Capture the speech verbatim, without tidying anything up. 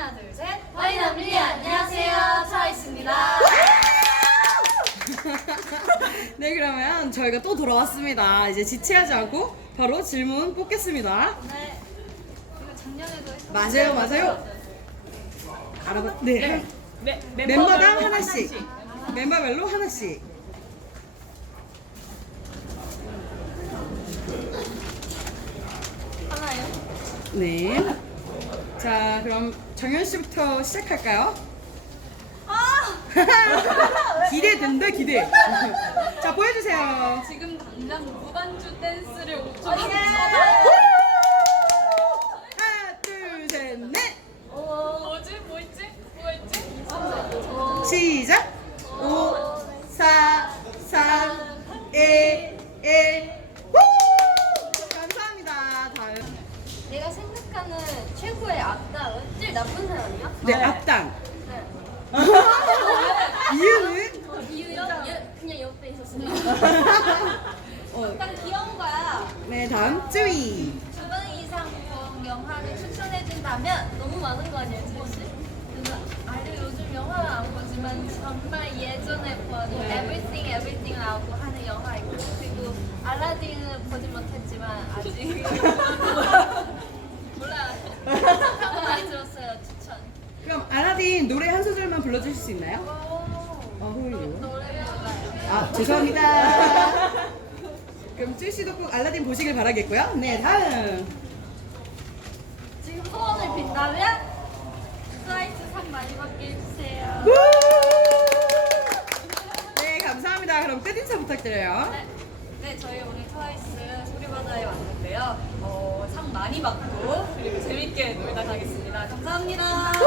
하나 둘 셋. 와이너블리 안녕하세요. 트와이스입니다. 네, 그러면 저희가 또 돌아왔습니다. 이제 지체하지 않고 바로 질문 뽑겠습니다. 네. 이거 작년에도 했었는데. 맞아요, 맞아요. 알아봐. 네. 네, 멤버당 하나씩. 멤버별로 하나씩. 하나요? 네. 자, 그럼 정현 씨부터 시작할까요? 아! 기대된다, 기대. 자, 보여주세요. 지금 당장 무반주 댄스를 오 초 하나, 둘, 셋, 넷. 뭐지? 뭐 있지? 뭐 있지? 시작. 오, 사, 삼, 일, 일. 후! 감사합니다. 다음. 내가 생각하는 최고의 악당은 제일 나쁜 사람이야? 네, 앞당. 네. 이유는? 어, 이유요? 여- 그냥 옆에 있었으니까. 어, 일단 귀여운 거야. 네, 다음 쯔위. 두 번 이상 본 영화를 추천해준다면 너무 많은 거 아니에요, 쯔씨? 아니 요즘 영화를 안 보지만 정말 예전에 본 Everything Everything이라고 하는 영화 있고 그리고 알라딘은 보지 못했지만 아직 몰라요. 추천 많이 들었어요. 추천. 그럼 알라딘 노래 한 소절만 불러주실 수 있나요? 오. 어훌요. 노래 몰라요. 아, 죄송합니다. 그럼 쯔 씨도 꼭 알라딘 보시길 바라겠고요. 네, 다음. 지금 소원을 빈다면 트와이스 상 많이 받게 해주세요. 우! 네, 감사합니다. 그럼 끝인사 부탁드려요. 네, 네, 저희 오늘 트와이스 소리바다에 왔는데요. 어, 상 많이 받고 그리고 재밌게 놀다 가겠습니다. 감사합니다.